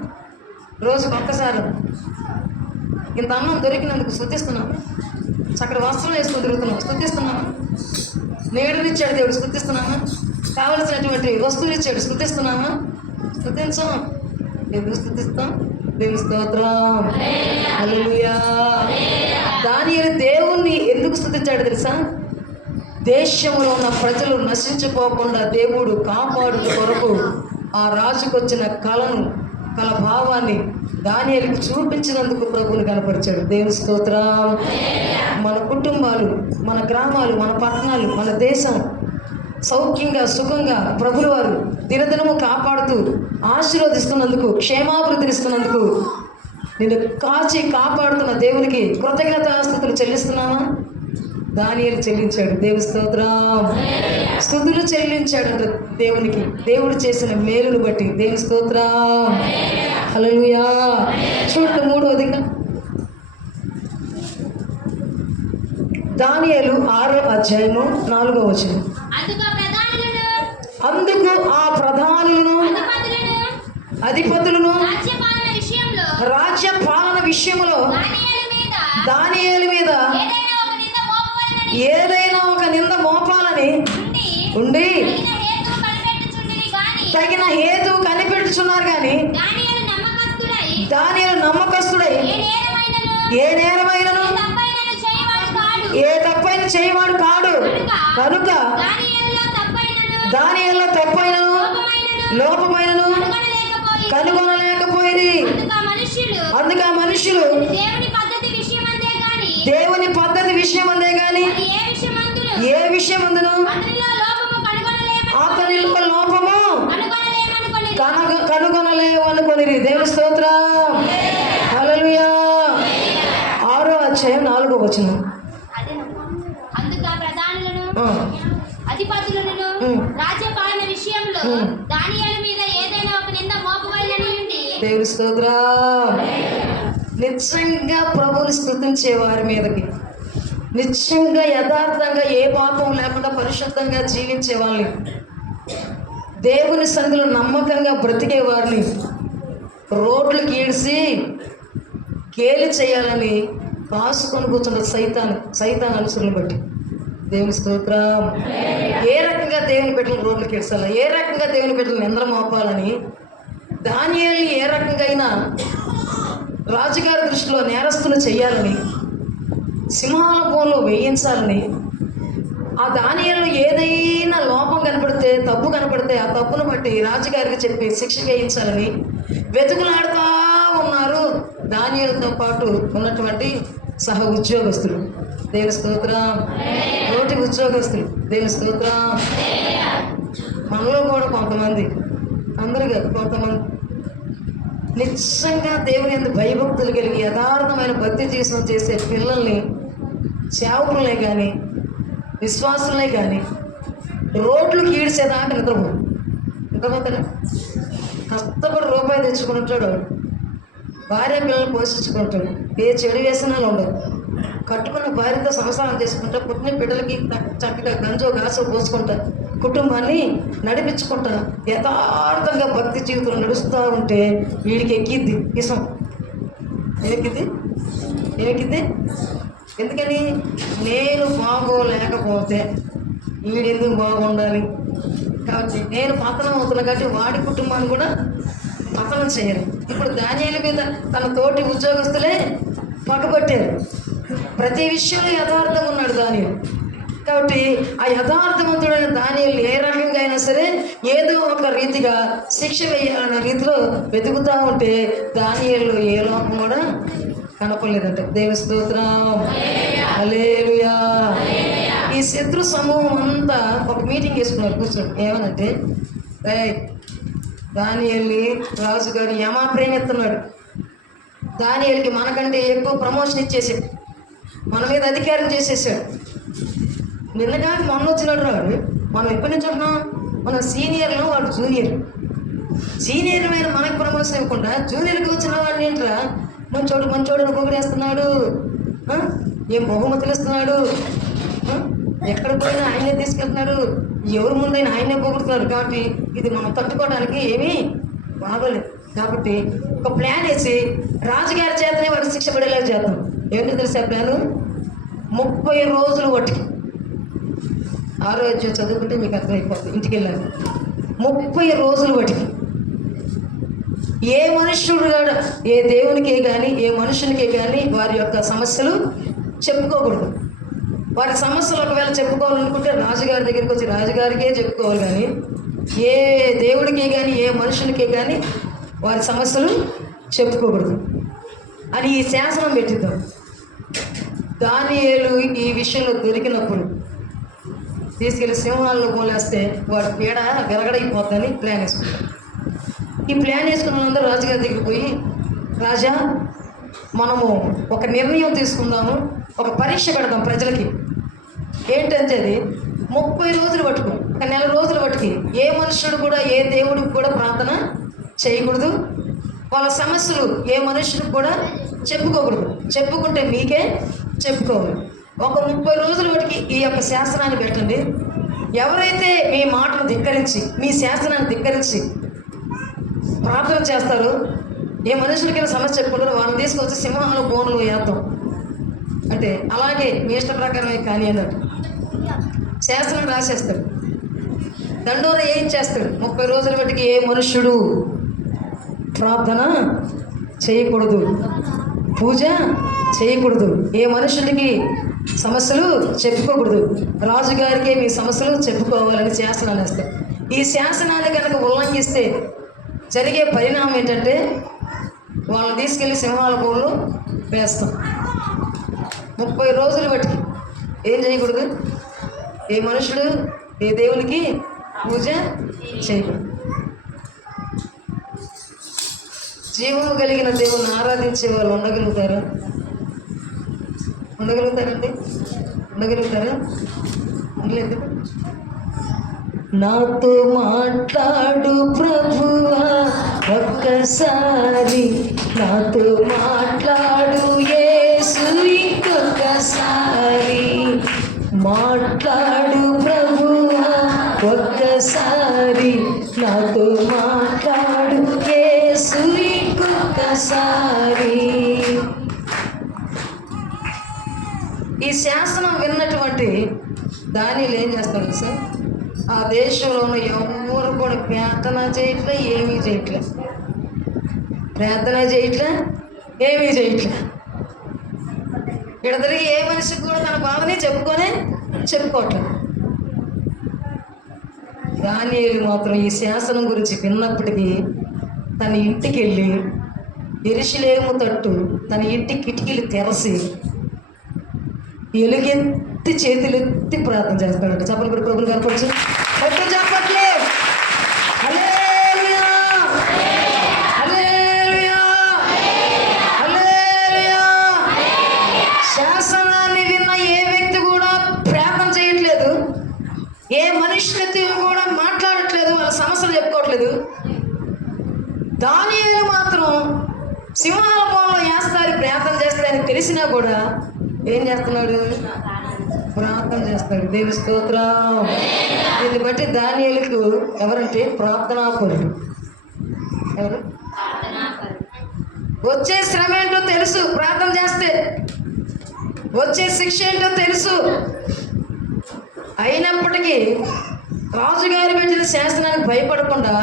రోజుకు ఒక్కసారి. ఇంత అన్నం దొరికినందుకు స్తుతిస్తున్నాము, చక్కటి వస్త్రం వేసుకొని తిరుగుతున్నాము, స్తుతిస్తున్నాము. నీడనిచ్చాడు దేవుడు, స్తుతిస్తున్నామా? కావలసినటువంటి వస్తువులు ఇచ్చాడు, స్తుతిస్తున్నామా? స్తుతించాం. ఎందుకు స్తుతిస్తాం? దేవుని స్తోత్రం. హల్లెలూయా. దానియేలు దేవుణ్ణి ఎందుకు స్తుతించాడు తెలుసా? దేశంలో ఉన్న ప్రజలు నశించిపోకుండా దేవుడు కాపాడు కొరకు ఆ రాజుకు వచ్చిన కళను, కళ భావాన్ని దానియేలుకు చూపించినందుకు ప్రభువుని కనపరిచాడు. దేవుని స్తోత్రం. మన కుటుంబాలు, మన గ్రామాలు, మన పట్టణాలు, మన దేశం సౌఖ్యంగా, సుఖంగా ప్రభుల వారు దినదినము కాపాడుతూ ఆశీర్వదిస్తున్నందుకు, క్షేమాభివృద్ధినిస్తున్నందుకు, నేను కాచి కాపాడుతున్న దేవునికి కృతజ్ఞతాస్తుతులు చెల్లిస్తున్నానా? దానియేలు చెల్లించాడు. దేవుని స్తోత్రం. స్తుతులు చెల్లించాడు దేవునికి, దేవుడు చేసిన మేలును బట్టి. దేవుని స్తోత్రం. హల్లెలూయా. చూడండి 3వదిగా దానియేలు 6వ అధ్యాయము 4వ వచనం. అందుకు ఆ ప్రధానులను, అధిపతులను రాజ్య పాలన విషయంలో దానియేలు మీద ఏదైనా ఒక నింద మోపాలని ఉండి తగిన హేతు కనిపెట్టుచున్నారు. కానీ దానియేలు నమ్మకస్తుడై ఏ నేరమైనను ఏ తప్పైన చేయవాడు కాడు. కనుక దానియేలులో తప్పైనను లోపమైనను కనుగొనలేకపోయింది. అందుకు ఆ మనుషులు దేవుని పద్ధతి విషయం అందే గాని ఏ విషయం అందును అతనిలో లోపము కనుగొనలేవు అనుకొని. దేవుని స్తోత్రం. హల్లెలూయా. 6వ అధ్యాయం 4వ వచనం. రాజ్యపాలన విషయంలో దానియేలు మీద ఏదైనా ఒక నింద మోపవలెనని ఉండి. దేవుని స్తోత్రం. నిశ్చయంగా ప్రభువుని స్తుతించే వారి మీదకి, నిశ్చయంగా యథార్థంగా ఏ పాపం లేకుండా పరిశుద్ధంగా జీవించే వాళ్ళని, దేవుని సంఘంలో నమ్మకంగా బ్రతికే వారిని రోడ్లకు ఈడ్చి గేలి చేయాలని రాసుకొని కూర్చున్న సైతాన్ అనుసరులను బట్టి. దేవుని స్తోత్రం. ఏ రకంగా దేవుని బిడ్డలను రోడ్లకు ఈడ్చాలి, ఏ రకంగా దేవుని బిడ్డలను నింద్ర మోపాలని, దానియేలుని ఏ రకంగా అయినా రాజుగారి దృష్టిలో నేరస్తులు చేయాలని, సింహాల బోన్లో వేయించాలని, ఆ దానియేలులో ఏదైనా లోపం కనపడితే, తప్పు కనపడితే ఆ తప్పును బట్టి రాజుగారికి చెప్పి శిక్ష వేయించాలని వెతుకులాడుతూ ఉన్నారు దానియేలుతో పాటు ఉన్నటువంటి సహ ఉద్యోగస్తులు. దేవుని స్తోత్రం. తోటి ఉద్యోగస్తులు. దేవుని స్తోత్రం. మనలో కూడా కొంతమంది, అందరూ కాదు, కొంతమంది నిజంగా దేవుని యందు భయభక్తులు కలిగి యథార్థమైన భక్తి జీవితం చేసే పిల్లల్ని సేవకులనే కానీ విశ్వాసులనే కానీ రోడ్లకు ఈడ్చేదాకా నిద్రపోతాడు. కష్టపడి రూపాయి తెచ్చుకుంటాడు, భార్య పిల్లలు పోషించుకుంటాడు, ఏ చెడు వ్యసనాలు ఉండవు, కట్టుకున్న భార్యతో సంసారం చేసుకుంటా, పుట్టిన బిడ్డలకి చక్కగా గంజో గాసో పోసుకుంటా, కుటుంబాన్ని నడిపించుకుంటా యథార్థంగా భక్తి జీవితంలో నడుస్తూ ఉంటే వీడికి ఎక్కిద్ది ఇసం. ఏమెక్కిద్ది? ఎందుకని? నేను బాగోలేకపోతే వీడెందుకు బాగుండాలి కాబట్టి నేను పతనం అవుతున్నా కాబట్టి వాడి కుటుంబాన్ని కూడా పతనం చేయాలి. ఇప్పుడు దానియేలు మీద తన తోటి ఉద్యోగస్తులే పగబట్టారు. ప్రతి విషయంలో యథార్థంగా ఉన్నాడు దానియేలు. కాబట్టి ఆ యథార్థవంతుడైన దానియేలు ఏ రకంగా అయినా సరే ఏదో ఒక రీతిగా శిక్ష వేయాలన్న రీతిలో వెతుకుతూ ఉంటే దానియేలు ఏ లోపం కూడా కనపడలేదంట. దేవుని స్తోత్రం. హల్లెలూయా. ఈ శత్రు సమూహం అంతా ఒక మీటింగ్ వేసుకున్నారు, కూర్చోండి. ఏమనంటే, దానియేలుని రాజుగారు యమా ప్రేమిస్తున్నాడు, దానియేలుకి మనకంటే ఎక్కువ ప్రమోషన్ ఇచ్చేసాడు, మన మీద అధికారం చేసేసాడు. నిన్నగా మొన్న వచ్చినాడు రాడు. మనం ఎప్పటి నుంచి ఉంటున్నాం? మనం సీనియర్లు, వాడు జూనియర్. సీనియర్ మీద మనకు ప్రమోషన్ ఇవ్వకుండా జూనియర్కి వచ్చిన వాడిని ఏంట్రా మంచోడు పొగిడేస్తున్నాడు, ఏం బహుమతులు ఇస్తున్నాడు, ఎక్కడ పోయినా ఆయనే తీసుకెళ్తున్నాడు, ఎవరి ముందైనా ఆయనే పొగుడుతున్నారు. కాబట్టి ఇది మనం తట్టుకోవడానికి ఏమీ బాగోలేదు. కాబట్టి ఒక ప్లాన్ వేసి రాజుగారి చేతనే వాడికి శిక్ష పడేలాగా చేద్దాం. ఏంటో తెలిసే ప్లాను? 30 రోజులు వాటికి. ఆరోగ్యం చదువుకుంటే మీకు అర్థమైపోతుంది. ఇంటికి వెళ్ళాలి. 30 రోజులు వాటికి ఏ మనుష్యుడు కూడా, ఏ దేవునికి కానీ ఏ మనుషునికి కానీ వారి యొక్క సమస్యలు చెప్పుకోకూడదు. వారి సమస్యలు ఒకవేళ చెప్పుకోవాలనుకుంటే రాజుగారి దగ్గరికి వచ్చి రాజుగారికే చెప్పుకోవాలి, కానీ ఏ దేవుడికి కానీ ఏ మనుషులకి కానీ వారి సమస్యలు చెప్పుకోకూడదు అని ఈ శాసనం పెట్టిద్దాం. దానియేలు ఈ విషయంలో దొరికినప్పుడు తీసుకెళ్ళి సింహాల్లో పోలేస్తే వాడి పీడ విరగడైపోతుందని ప్లాన్ వేసుకుంటారు. ఈ ప్లాన్ వేసుకున్న వాళ్ళందరూ రాజుగారి దగ్గరికి పోయి, రాజా మనము ఒక నిర్ణయం తీసుకుందాము, ఒక పరీక్ష పెడదాం ప్రజలకి. ఏంటంటే అది 30 రోజులు పట్టుకు, ఒక నెల రోజులు పట్టుకి ఏ మనుషుడు కూడా ఏ దేవుడికి కూడా ప్రార్థన చేయకూడదు, వాళ్ళ సమస్యలు ఏ మనుషుడికి కూడా చెప్పుకోకూడదు, చెప్పుకుంటే మీకే చెప్పుకోవాలి. ఒక 30 రోజుల వాటికి ఈ యొక్క శాసనాన్ని పెట్టండి. ఎవరైతే మీ మాటను ధిక్కరించి మీ శాసనాన్ని ధిక్కరించి ప్రార్థన చేస్తారో, ఏ మనుషులకైనా సమస్య చెప్పుకుంటారో వాళ్ళని తీసుకొచ్చి సింహాలలో బోనులు వేద్దాం అంటే, అలాగే మీ ఇష్ట ప్రకారమే కానీ అన్నట్టు శాసనం రాసేస్తాడు. దండోర ఏం చేస్తాడు? 30 రోజుల బట్టికి ఏ మనుష్యుడు ప్రార్థన చేయకూడదు, పూజ చేయకూడదు, ఏ మనుషులకి సమస్యలు చెప్పుకోకూడదు, రాజుగారికి మీ సమస్యలు చెప్పుకోవాలని శాసనాలు వేస్తాడు. ఈ శాసనాన్ని కనుక ఉల్లంఘిస్తే జరిగే పరిణామం ఏంటంటే వాళ్ళని తీసుకెళ్ళి సింహాల బోన్లు వేస్తాం. 30 రోజులు బట్టి ఏం చేయకూడదు, ఏ మనుషుడు ఏ దేవునికి పూజ చేయకూడదు. జీవము కలిగిన దేవుని ఆరాధించే వాళ్ళు ఉండగలుగుతారా? ఉండగలుగుతారండి? ఉండగలుగుతారా? ఉండలేదు. నాతో మాట్లాడు ప్రభువా ఒక్కసారి, నాతో మాట్లాడు యేసు ఇంకొకసారి, మాట్లాడు ప్రభువా ఒక్కసారి, నాతో మాట్లాడు యేసు ఇంకొకసారి. ఈ శాసనం విన్నటువంటి దానిలో ఏం చేస్తారు సార్? ఆ దేశంలో ఉన్న ఎవరు కూడా ప్రార్థన చేయట్లే, ఏమీ చేయట్లే, ప్రార్థన చేయట్లే, ఏమీ చేయట్లే. ఇక్కడ తిరిగి ఏ మనిషికి కూడా తన బాధని చెప్పుకోవట్లేదు. దానియేలు మాత్రం ఈ శాసనం గురించి విన్నప్పటికీ తన ఇంటికి వెళ్ళి యెరూషలేము తట్టు తన ఇంటి కిటికీలు తెరసి ఎలుగెత్తి చేతులెత్తి ప్రార్థన చేస్తాడంట. చెప్పలు కూడా ప్రభులు కనపడచ్చు. ఎప్పుడు చెప్పట్లే. హల్లెలూయా, హల్లెలూయా, హల్లెలూయా. శాసనాన్ని విన్న ఏ వ్యక్తి కూడా ప్రార్థన చేయట్లేదు. ఏ మనుష్యులతో కూడా మాట్లాడట్లేదు. వాళ్ళ సమస్యలు చెప్పుకోవట్లేదు. దానియేలు మాత్రం సింహాల బోన్లో వేస్తారు, ప్రార్థన చేస్తారని తెలిసినా కూడా ఏం చేస్తున్నాడు? ప్రార్థన చేస్తాడు. దేవుని స్తోత్రం. దీన్ని బట్టి దానియేలుకు ఎవరంటే ప్రార్థనాపరుడు. ఎవరు? వచ్చే శ్రమ ఏంటో తెలుసు, ప్రార్థన చేస్తే వచ్చే శిక్ష ఏంటో తెలుసు. అయినప్పటికీ రాజుగారి పెట్టిన శాసనానికి భయపడకుండా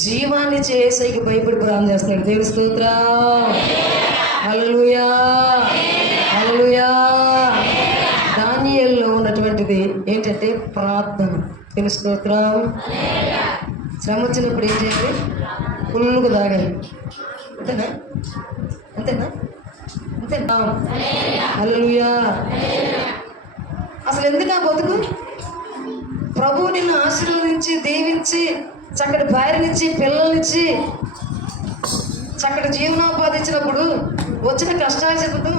జీవాన్ని చేసేకి భయపడి ప్రార్థన చేస్తున్నాడు. దేవుని స్తోత్రం. హల్లెలూయా, హల్లెలూయా. దానియేలులో ఉన్నటువంటిది ఏంటంటే ప్రార్థన. దేవుని స్తోత్రం. శ్రమ వచ్చినప్పుడు ఏం చేయాలి? ఫుల్గా తాగాలి. అంతేనా? అంతేనా? అంతేనా? హల్లెలూయా. అసలు ఎందుకు ఆ బతుకు? ప్రభువు నిన్ను ఆశీర్వదించి దీవించి చక్కటి భార్యనిచ్చి పిల్లల్నిచ్చి చక్కటి జీవనోపాధి ఇచ్చినప్పుడు వచ్చిన కష్టాలతో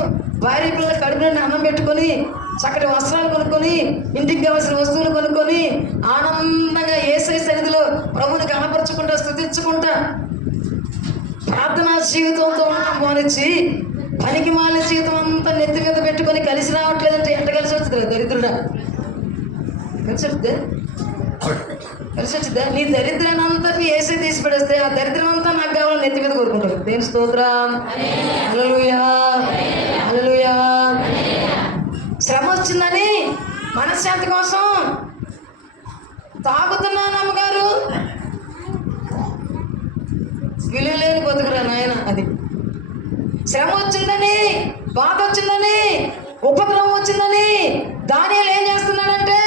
భార్య పిల్లల కడుపు నుండి అన్నం పెట్టుకొని చక్కటి వస్త్రాలు కొనుక్కొని ఇంటికి కావాల్సిన వస్తువులు కొనుక్కొని ఆనందంగా యేసయ్య సన్నిధిలో ప్రభువుని కనపరచుకుంటా స్తుతించుకుంటా ప్రార్థనా జీవితంతో ఉండడం పోనిచ్చి పనికి మాలిన జీవితం అంతా నెత్తి మీద పెట్టుకొని కలిసి రావట్లేదంటే ఎంత కలిసి వచ్చింది? దరిద్రుడా, కలిసి వస్తుందే? కలిసి వచ్చిందా? నీ దరిద్రాన్ని అంతా యేసయ్య తీసి పడేస్తే ఆ దరిద్రం అంతా నాకు కావాలని నెత్తి మీద కోరుకుంటాడు. దేని స్తోత్రం. హల్లెలూయా, హల్లెలూయా. శ్రమ వచ్చిందని మనశ్శాంతి కోసం తాగుతున్నాను అమ్మగారు, విలువ లేని బతుకురా నాయన. అది శ్రమ వచ్చిందని, బాధ వచ్చిందని, ఉపద్రవం వచ్చిందని దానియేలు ఏం చేస్తున్నాడంటే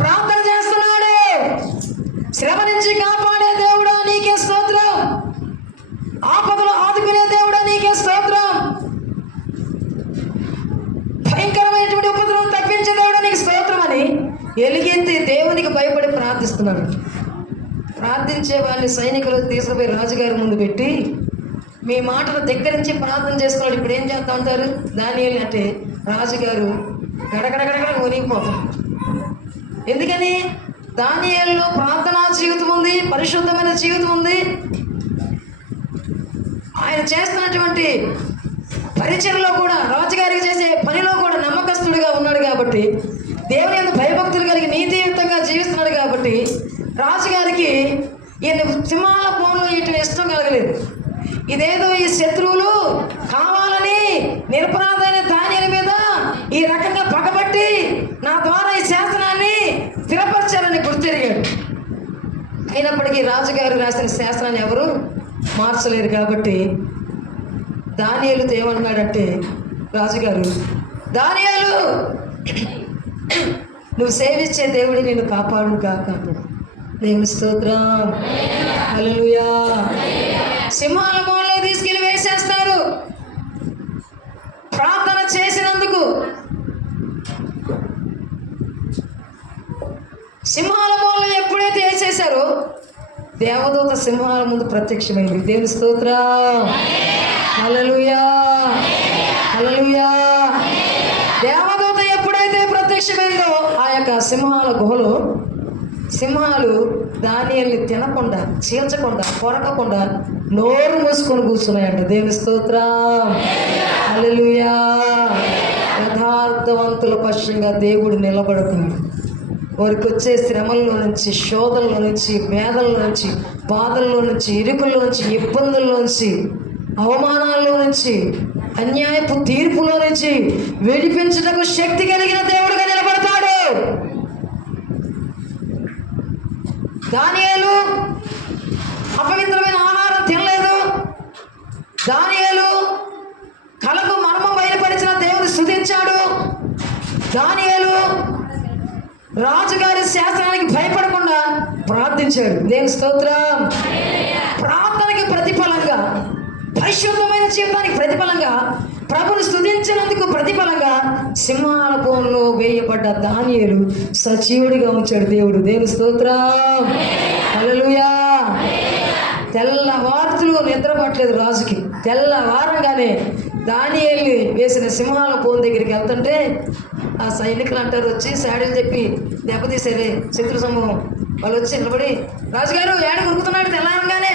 ప్రార్థన చేస్తున్నాడు. శ్రమ నుంచి కాపాడే దేవుడా నీకే స్తోత్రం, ఆపదలో ఆదుకునే దేవుడా నీకే స్తోత్రం, భయంకరమైనటువంటి ఉపద్రవం తప్పించే దేవుడా నీకు స్తోత్రం అని ఎలుగెత్తి దేవునికి భయపడి ప్రార్థిస్తున్నాడు. ప్రార్థించే వాళ్ళని సైనికులు తీసుకుపోయి రాజుగారి ముందు పెట్టి మీ మాటను ధిక్కరించి ప్రార్థన చేసుకున్నాడు. ఇప్పుడు ఏం చేస్తా ఉంటారు దానియేలు అంటే? రాజుగారు గడగడగడగడ వణిగిపోతారు. ఎందుకని? దానియేలులో ప్రార్థనా జీవితం ఉంది, పరిశుద్ధమైన జీవితం ఉంది. ఆయన చేస్తున్నటువంటి పరిచర్లో కూడా, రాజుగారికి చేసే పనిలో కూడా నమ్మకస్తుడిగా ఉన్నాడు కాబట్టి, దేవుని యందు భయభక్తులు కలిగి నీతియుక్తంగా జీవిస్తున్నాడు కాబట్టి రాజుగారికి ఈయన సింహాల బోన్లో ఇటు ఇష్టం కలగలేదు. ఇదేదో ఈ శత్రువులు కావాలని నిరపరాధైన దానియేలు మీద ఈ రకంగా పగబట్టి నా ద్వారా ఈ శాసనాన్ని స్థిరపరచాలని గుర్తెరిగాడు. అయినప్పటికీ రాజుగారు రాసిన శాసనాన్ని ఎవరు మార్చలేరు కాబట్టి దానియేలుతో ఏమన్నాడంటే రాజుగారు, దానియేలు నువ్వు సేవించే దేవుడి నిన్ను కాపాడు కాక అన్నాడు. దేవుని స్తోత్రం. హల్లెలూయా. సింహాల బోన్లో తీసుకెళ్ళి వేసేస్తారు ప్రార్థన చేసినందుకు. సింహాల బోన్లో ఎప్పుడైతే వేసేసారో దేవదూత సింహాల ముందు ప్రత్యక్షమైంది. దేవుని స్తోత్రం. హల్లెలూయా, హల్లెలూయా. దేవదూత ఎప్పుడైతే ప్రత్యక్షమైందో ఆ యొక్క సింహాల గుహలో సింహాలు దానియేలుని తినకుండా, చీల్చకుండా, కొరకకుండా నోరు మూసుకొని కూర్చున్నాయంట. దేవుని స్తోత్రం. హల్లెలూయా. యథార్థవంతుల పక్షంగా దేవుడు నిలబడుతున్నాడు. వారికి వచ్చే శ్రమల్లో నుంచి, శోధనలో నుంచి, వేదనలో నుంచి, బాధల్లో నుంచి, ఇరుకుల్లో నుంచి, ఇబ్బందుల్లో నుంచి, అవమానాల్లో నుంచి, అన్యాయపు తీర్పులో నుంచి విడిపించుటకు శక్తి కలిగిన దేవుడుగా నిలబడతాడు. దానియేలు అపవిత్రమైన ఆహారం తినలేదు. దానియేలు కలకు మర్మం బయలుపరిచిన దేవుని స్తుతించాడు. దానియేలు రాజుగారి శాసనానికి భయపడకుండా ప్రార్థించాడు. దేవుని స్తోత్రం. ప్రార్థనకి పరిశుద్ధమైన జీవితానికి ప్రతిఫలంగా, ప్రభుని స్తుతించినందుకు ప్రతిఫలంగా సింహాల బోన్లో వేయబడ్డ దానియేలు సజీవుడిగా ఉంచాడు దేవుడు. దేవుని స్తోత్రం. హల్లెలూయా. తెల్లవారులు నిద్ర పట్టలేదు రాజుకి. తెల్లవారంగానే దానియేలుని వేసిన సింహాల బోన్ దగ్గరికి వెళ్తుంటే ఆ సైనికులు అంటారు, వచ్చి శాడీలు చెప్పి దెబ్బతీసారే శత్రు సమూహం. వాళ్ళు వచ్చి నిలబడి, రాజుగారు ఏడ ఉరుకుతున్నాడు తెల్లారంగానే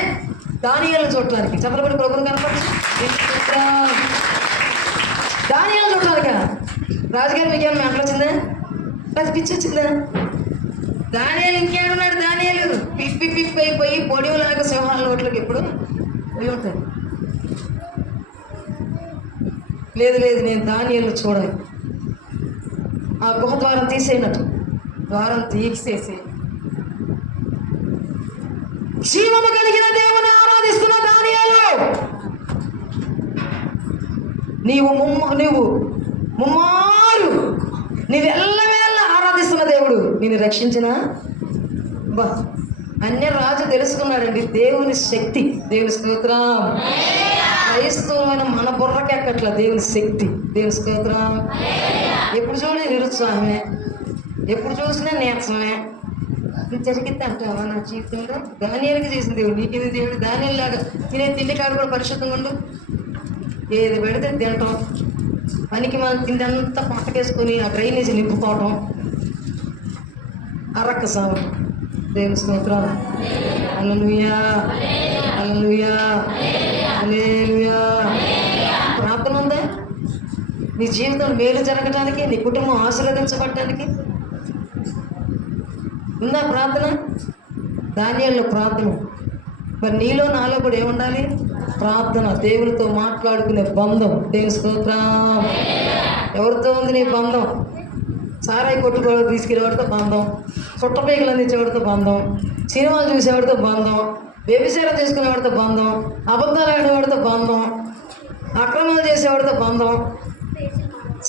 దానియేలుని చూడటానికి. చెప్పలబడి ప్రభుని కనపడి దానియేలుని చూడటానిక. రాజుగారు మీకేమైనా మెంటలు వచ్చిందా, అది పిచ్చి వచ్చిందా? దానియేలు ఇంకేడున్నాడు? దానియేలు పిప్పి పిప్పి అయిపోయి పొడివులాగా సింహాల నోట్లకి ఎప్పుడు పోయి ఉంటాయి. లేదు లేదు, నేను దానియేలుని చూడాలి. ఆ గుహ ద్వారం తీసేయనట్టు, ద్వారం తీసేసి జీవము కలిగిన దేవుని ఆరాధిస్తున్న దానియేలు, నీవు ముమ్మారు నీవెల్లవేళ ఆరాధిస్తున్న దేవుడు నిన్ను రక్షించిన బా అన్య రాజు తెలుసుకున్నాడండి దేవుని శక్తి. దేవుని స్తోత్రం. క్రైస్తవమైన మన బుర్రకెక్కట్ల దేవుని శక్తి. దేవుని స్తోత్రం. ఎప్పుడు చూడని నిరుత్సాహమే, ఎప్పుడు చూసినా నీరసమే. జరిగితే అంటావా నా జీవితంలో? దానియేలుకి చేసిన దేవుడు నీకేది దేవుడు? దానియేలు లాగా తినే తిండి కాడు కూడా పరిశుద్ధంగా ఉండు. ఏది పెడితే తినటం, పనికి మనం తిండంతా పక్కకేసుకొని ఆ డ్రైనేజీ నింపుకోవటం, అరక్క సాగు. దేవుని స్తోత్రం. హల్లెలూయా, హల్లెలూయా, హల్లెలూయా. ప్రార్థన ఉందా నీ జీవితం మేలు జరగటానికి, నీ కుటుంబం ఆశీర్వదించబడటానికి? ఉందా ప్రార్థన? దానియేలులో ప్రార్థన. మరి నీలో నాలో కూడా ఏముండాలి? ప్రార్థన. దేవునితో మాట్లాడుకునే బంధం. దేవుని స్తోత్రం. ఎవరితో ఉంది నీ బంధం? సారాయి కొట్టుకోవడం తీసుకెళ్ళేవాడితో బంధం, చుట్టపీకలు అందించేవాడితో బంధం, సినిమాలు చూసేవాడితో బంధం, వ్యభిచారం చేసుకునేవాడితో బంధం, అబద్ధాలు ఆడేవాడితో బంధం, అక్రమాలు చేసేవాడితో బంధం,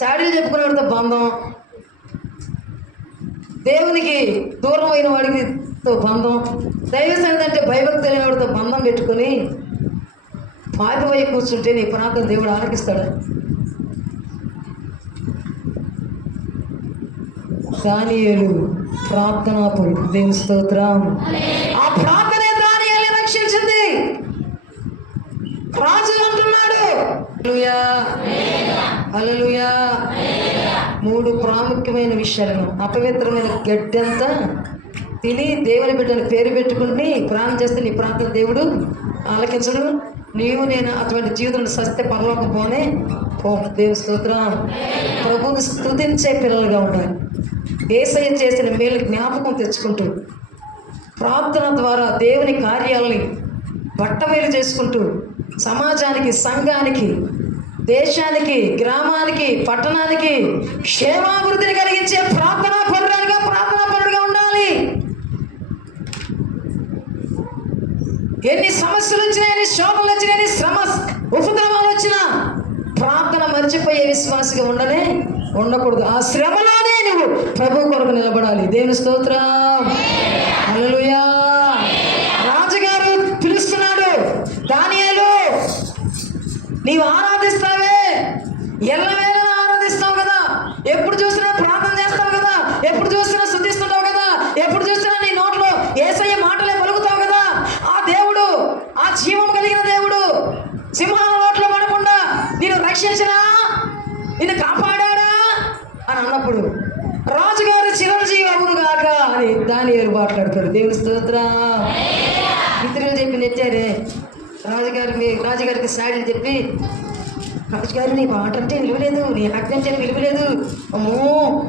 శాడీలు చెప్పుకునేవాడితో బంధం, దేవునికి దూరం అయిన వాడితో బంధం, దైవ సన్నిధి అంటే భయభక్తి అయిన వాడితో బంధం పెట్టుకొని పాపిపోయి కూర్చుంటే నీ ప్రార్థన దేవుడు ఆలకిస్తాడు. దానియేలు ప్రార్థనాపరుడు. దేవుని స్తోత్రం. ఆ ప్రార్థనే దానియేలుని రక్షించింది. రాజు అంటున్నాడు హల్లెలూయా, హల్లెలూయా. 3 ప్రాముఖ్యమైన విషయాలను అపవిత్రమైన గడ్డంతా తిని దేవుని బిడ్డని పేరు పెట్టుకుని ప్రార్థన చేస్తే నీ ప్రార్థన దేవుడు ఆలకించడు. నీవు నేను అటువంటి జీవితం సత్య పరలోకం పోనే పో. దేవుని స్తోత్రం. ప్రభువుని స్తుతించే పిల్లలుగా ఉండాలి. యేసయ్య చేసిన మేలు జ్ఞాపకం తెచ్చుకుంటూ ప్రార్థన ద్వారా దేవుని కార్యాలని బట్టవేలు చేసుకుంటూ సమాజానికి, సంఘానికి, దేశానికి, గ్రామానికి, పట్టణానికి క్షేమాభివృద్ధిని కలిగించే ప్రార్థనా పరుడుగా ఉండాలి. ఎన్ని సమస్యలు వచ్చినా, ఎన్ని శోభలు వచ్చినా, ఎన్ని ఉపద్రవాలు వచ్చినా ప్రార్థన మర్చిపోయే విశ్వాసిగా ఉండకూడదు. ఆ శ్రమలోనే నువ్వు ప్రభు కొరకు నిలబడాలి. దేవుని స్తోత్రం. హల్లెలూయా. రాజుగారు పిలుస్తున్నాడు, దానియేలు నీవు ఆరాధిస్తావే, ఎల్లవేళలా ఆరాధిస్తావు కదా, ఎప్పుడు చూసినా ప్రార్థన చేస్తావు కదా, ఎప్పుడు చూసినా స్తుతిస్తుంటావు కదా, ఎప్పుడు చూసినా నీ నోట్లో యేసయ్య మాటలే పలుకుతావు కదా. ఆ దేవుడు, ఆ జీవం కలిగిన దేవుడు సింహాల నోట్లో పడకుండా నేను రక్షించినా, నిన్ను కాపాడాడా అని అన్నప్పుడు రాజుగారు చిరంజీవి అవును గాక అని దానియేలు మాట్లాడతాడు. దేవుని స్తోత్రం. మిత్రులు చెప్పి నెట్టారే రాజుగారికి శాడీలు చెప్పి, రాజుగారు నీ మాట అంటే విలువలేదు, నీ హక్కు అంటే విలువలేదు, అమ్మో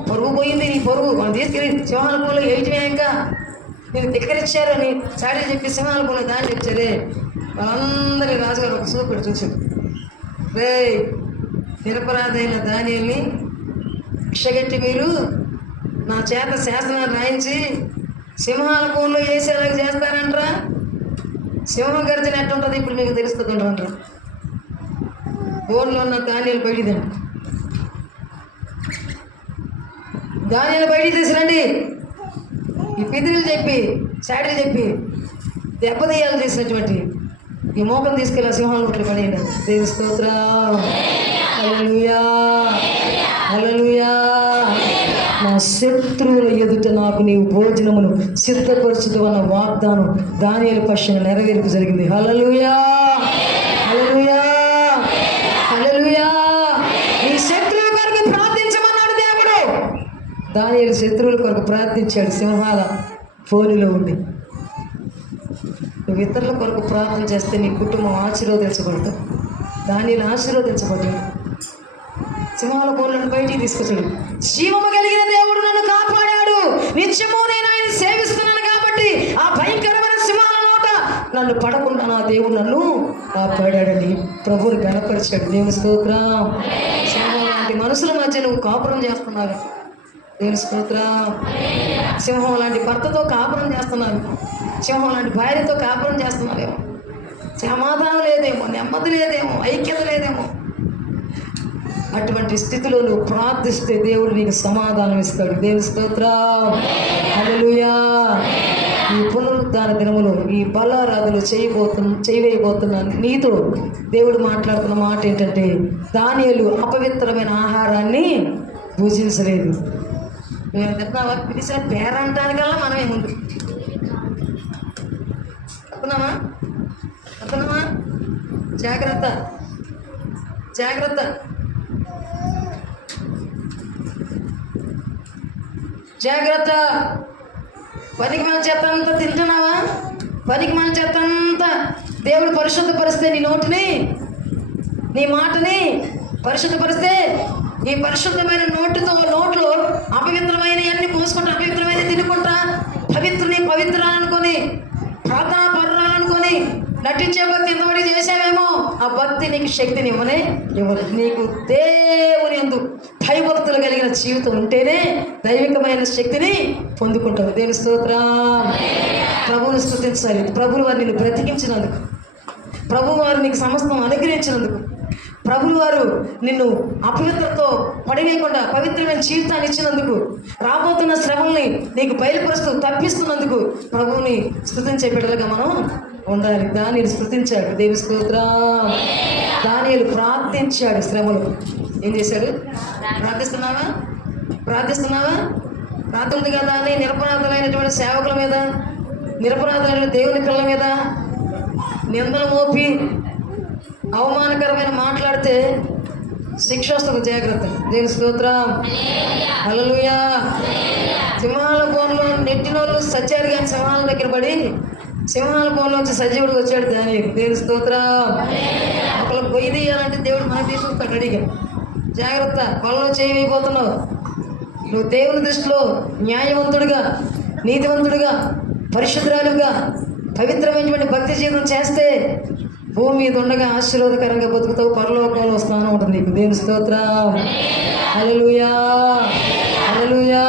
పరుగు పోయింది, నీ పరుగు మనం తీసుకెళ్ళి సింహాల పూలు వేయటమే ఇంకా నేను తిక్కరిచ్చారు అని శాడీలు చెప్పి సింహాల పూలు దాన్ని తెచ్చారే. వాళ్ళందరి రాజుగారు ఒక సూపుడు చూసాడు. రే నిరపరాధైన దానియేలుని భిక్షగట్టి మీరు నా చేత శాసనాలు రాయించి సింహాల పూల్లో వేసేలాగా చేస్తారంటారా? సింహం గర్జన ఎట్టుంటుంది ఇప్పుడు మీకు తెలుస్తుంది అంటారా? బోన్లో ఉన్న దానియేలు బయటిదండి, దానియేలు బయటికి తీసుకురండి. ఈ పిదిరిలు చెప్పి శాడీలు చెప్పి దెబ్బతీయాలని చేసినటువంటి ఈ మోకం తీసుకెళ్ళి సింహాల నోట్లో పడేయండి. దేవుని స్తోత్రం. హల్లెలూయా, హల్లెలూయా. నా శత్రువుల ఎదుట నాకు నీవు భోజనమును సిద్ధపరచుతూ అన్న వాగ్దానం దానియేలు పక్షాన నెరవేర్పు జరిగింది. హల్లెలూయా, హల్లెలూయా, హల్లెలూయా. నీ శత్రువు కొరకు ప్రార్థించమన్నాడు దేవుడు. దానియేలు శత్రువుల కొరకు ప్రార్థించాడు సింహాల ఫోనులో ఉండి. నువ్వు ఇతరుల కొరకు ప్రార్థన చేస్తే నీ కుటుంబం ఆశీర్వదించబడతావు. దానియేలు ఆశీర్వదించబడ్డాడు. సింహాల బోన్లను బయటికి తీసుకొచ్చాడు. జీవము కలిగిన దేవుడు నన్ను కాపాడాడు, నిత్యము నేను ఆయన సేవిస్తున్నాను కాబట్టి ఆ భయంకరమైన సింహాల నోట నన్ను పడకుండా నా దేవుడు నన్ను కాపాడాడని ప్రభువుని గణపరిచాడు. దేవుని స్తోత్రం. సింహం లాంటి మనుషుల మధ్య నువ్వు కాపురం చేస్తున్నావు. దేవుని స్తోత్రం. సింహం లాంటి భర్తతో కాపురం చేస్తున్నావు. సింహం లాంటి భార్యతో కాపురం చేస్తున్నావేమో. సమాధానం లేదేమో, నెమ్మది లేదేమో, ఐక్యత లేదేమో. అటువంటి స్థితిలో నువ్వు ప్రార్థిస్తే దేవుడు నీకు సమాధానం ఇస్తాడు. దేవుని స్తోత్రం. హల్లెలూయా. ఈ పునరుద్ధాన దినములో ఈ బలారాధనలు చేయవేయబోతున్న నీతో దేవుడు మాట్లాడుతున్న మాట ఏంటంటే, దానియేలు అపవిత్రమైన ఆహారాన్ని భుజించలేదు. మేము తిన్నావా? పిలిచిన పేరంటానికల్లా మనమే ముందు అర్థమా? అర్థమా? జాగ్రత్త, జాగ్రత్త, జాగ్రత్త. పనికి మన చెత్త అంతా తింటున్నావా? పనికి మన చెత్త అంతా దేవుడు పరిశుద్ధపరిస్తే నీ నోటిని, నీ మాటని పరిశుద్ధపరిస్తే ఈ పరిశుద్ధమైన నోట్లో అపవిత్రమైన అన్ని పోసుకుంటా, అపవిత్రమైన తినుకుంటా, పవిత్రుని పవిత్ర అనుకొని ప్రార్థనా పర్రాలనుకొని నటించే భక్తి ఎంతవరకు చేసావేమో ఆ భక్తి నీకు శక్తిని ఇవ్వదు. నీకు దేవుని యందు భయభక్తులు కలిగిన జీవితం ఉంటేనే దైవికమైన శక్తిని పొందుకుంటావు. దేవుని స్తోత్రం. ప్రభువుని స్తుతించాలి. ప్రభువు వారు నిన్ను బ్రతికించినందుకు, ప్రభు వారు నీకు సమస్తం అనుగ్రహించినందుకు, ప్రభువు వారు నిన్ను అపవిత్రతో పడివేయకుండా పవిత్రమైన జీవితాన్ని ఇచ్చినందుకు, రాబోతున్న శ్రమల్ని నీకు బయలుపరుస్తూ తప్పిస్తున్నందుకు ప్రభువుని స్తుతించే బిడ్డలుగా మనం ఉండాలి. దానిని స్తుతించాడు. దేవుని స్తోత్రం. దానియేలు ప్రార్థించాడు శ్రమలు. ఏం చేశాడు? ప్రార్థిస్తున్నావా? ప్రార్థిస్తున్నావా? ప్రార్థన ఉంది కదా అని నిరపరాధులైనటువంటి సేవకుల మీద, నిరపరాధులైన దేవుని పిల్లల మీద నిందలు మోపి అవమానకరమైన మాట్లాడితే శిక్ష వస్తుంది. జాగ్రత్త. దేవుని స్తోత్రం. హల్లెలూయా. సింహాల బోన్లో నెట్టినోళ్ళు సచ్చారు, కానీ సింహాల దగ్గర పడి సింహాల బోన్లో వచ్చి సజీవుడికి వచ్చాడు దానియేలు. దేవుని స్తోత్రం. ఒకళ్ళు పొయ్యి తీయాలంటే దేవుడు మనకి తీసుకొస్తాడు రెడీగా. జాగ్రత్త. కొలలో చేయబోతున్నావు. నువ్వు దేవుని దృష్టిలో న్యాయవంతుడిగా, నీతివంతుడిగా, పరిశుద్ధురాలుగా, పవిత్రమైనటువంటి భక్తి జీవితం చేస్తే భూమి మీద ఉండగా ఆశీర్వాదకరంగా బతుకుతావు. పరలోకంలో స్థానం ఉంటుంది నీకు. దేవుని స్తోత్రం. హల్లెలూయా, హల్లెలూయా.